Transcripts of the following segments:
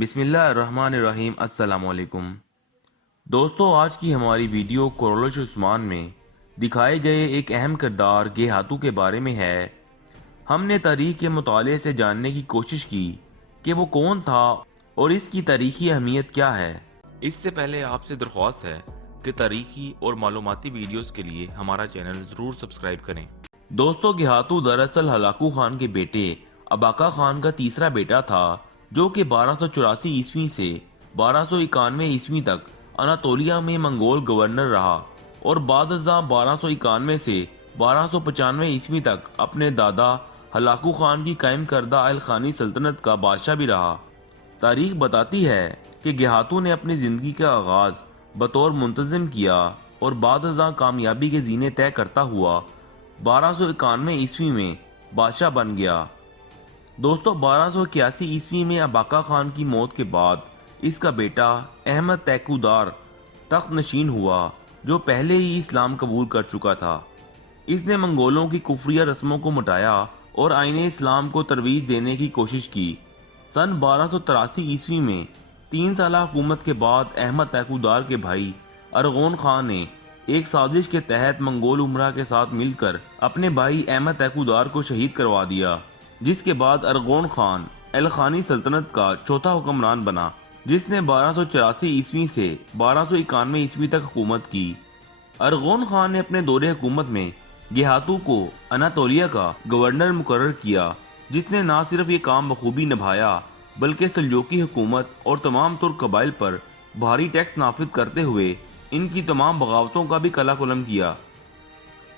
بسم اللہ الرحمن الرحیم۔ السلام علیکم دوستو، آج کی ہماری ویڈیو کرولش عثمان میں دکھائے گئے ایک اہم کردار گیہاتو کے بارے میں ہے۔ ہم نے تاریخ کے مطالعے سے جاننے کی کوشش کی کہ وہ کون تھا اور اس کی تاریخی اہمیت کیا ہے۔ اس سے پہلے آپ سے درخواست ہے کہ تاریخی اور معلوماتی ویڈیوز کے لیے ہمارا چینل ضرور سبسکرائب کریں۔ دوستو، گیہاتو دراصل ہلاکو خان کے بیٹے اباقا خان کا تیسرا بیٹا تھا، جو کہ 1284 عیسوی سے 1291 عیسوی تک اناطولیہ میں منگول گورنر رہا اور بعد ازاں 1291 سے 1295 عیسوی تک اپنے دادا ہلاکو خان کی قائم کردہ الخانی سلطنت کا بادشاہ بھی رہا۔ تاریخ بتاتی ہے کہ گیہاتو نے اپنی زندگی کا آغاز بطور منتظم کیا اور بعد ازاں کامیابی کے زینے طے کرتا ہوا 1291 عیسوی میں بادشاہ بن گیا۔ دوستو، 1281 عیسوی میں اباقا خان کی موت کے بعد اس کا بیٹا احمد تیکودار تخت نشین ہوا، جو پہلے ہی اسلام قبول کر چکا تھا۔ اس نے منگولوں کی کفریہ رسموں کو مٹایا اور آئین اسلام کو ترویج دینے کی کوشش کی۔ سن 1283 عیسوی میں 3 سالہ حکومت کے بعد احمد تیکودار کے بھائی ارغون خان نے ایک سازش کے تحت منگول امراء کے ساتھ مل کر اپنے بھائی احمد تیکودار کو شہید کروا دیا، جس کے بعد ارغون خان الخانی سلطنت کا چوتھا حکمران بنا، جس نے 1284 عیسوی سے 1291 عیسوی تک حکومت کی۔ ارغون خان نے اپنے دور حکومت میں گیہاتو کو اناطولیہ کا گورنر مقرر کیا، جس نے نہ صرف یہ کام بخوبی نبھایا بلکہ سلجوقی حکومت اور تمام ترک قبائل پر بھاری ٹیکس نافذ کرتے ہوئے ان کی تمام بغاوتوں کا بھی قلع قلم کیا،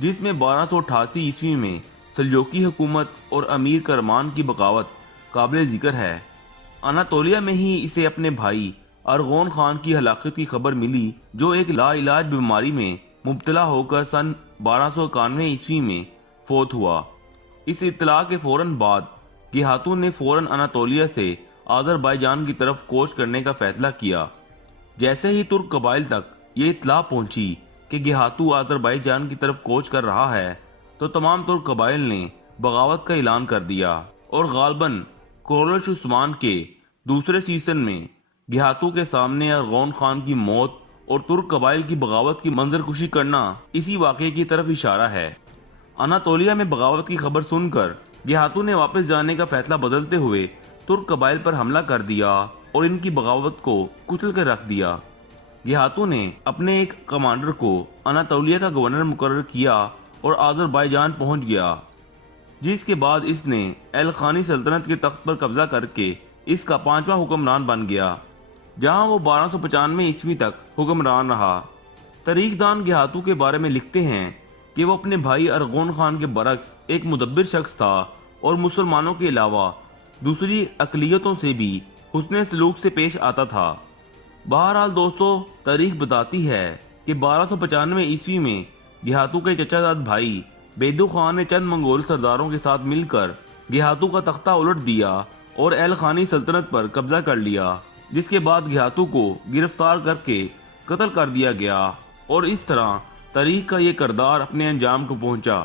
جس میں 1288 عیسوی میں سلجوقی حکومت اور امیر کرمان کی بغاوت قابل ذکر ہے۔ اناطولیہ میں ہی اسے اپنے بھائی ارغون خان کی ہلاکت کی خبر ملی، جو ایک لا علاج بیماری میں مبتلا ہو کر سن 1291 عیسوی میں فوت ہوا۔ اس اطلاع کے فوراً بعد گیہاتو نے فوراً اناطولیہ سے آذربائیجان کی طرف کوچ کرنے کا فیصلہ کیا۔ جیسے ہی ترک قبائل تک یہ اطلاع پہنچی کہ گیہاتو آذربائیجان کی طرف کوچ کر رہا ہے، تو تمام ترک قبائل نے بغاوت کا اعلان کر دیا اور غالباً کرولش عثمان کے دوسرے سیزن میں گیہاتو کے سامنے ارغون خان کی موت اور ترک قبائل کی بغاوت کی منظر کشی کرنا اسی واقعے کی طرف اشارہ ہے۔ اناطولیہ میں بغاوت کی خبر سن کر گیہاتو نے واپس جانے کا فیصلہ بدلتے ہوئے ترک قبائل پر حملہ کر دیا اور ان کی بغاوت کو کچل کر رکھ دیا۔ گیہاتو نے اپنے ایک کمانڈر کو اناطولیہ کا گورنر مقرر کیا اور آذربائیجان پہنچ گیا، جس کے بعد اس نے الخانی سلطنت کے تخت پر قبضہ کر کے اس کا 5واں حکمران بن گیا، جہاں وہ 1295 عیسوی تک حکمران رہا۔ تاریخ دان گیہاتو کے بارے میں لکھتے ہیں کہ وہ اپنے بھائی ارغون خان کے برعکس ایک مدبر شخص تھا اور مسلمانوں کے علاوہ دوسری اقلیتوں سے بھی حسن سلوک سے پیش آتا تھا۔ بہرحال دوستو، تاریخ بتاتی ہے کہ 1295 عیسوی میں گیہاتو کے چچا زاد بھائی بیدو خان نے چند منگول سرداروں کے ساتھ مل کر گیہاتو کا تختہ الٹ دیا اور الخانی سلطنت پر قبضہ کر لیا، جس کے بعد گیہاتو کو گرفتار کر کے قتل کر دیا گیا اور اس طرح تاریخ کا یہ کردار اپنے انجام کو پہنچا۔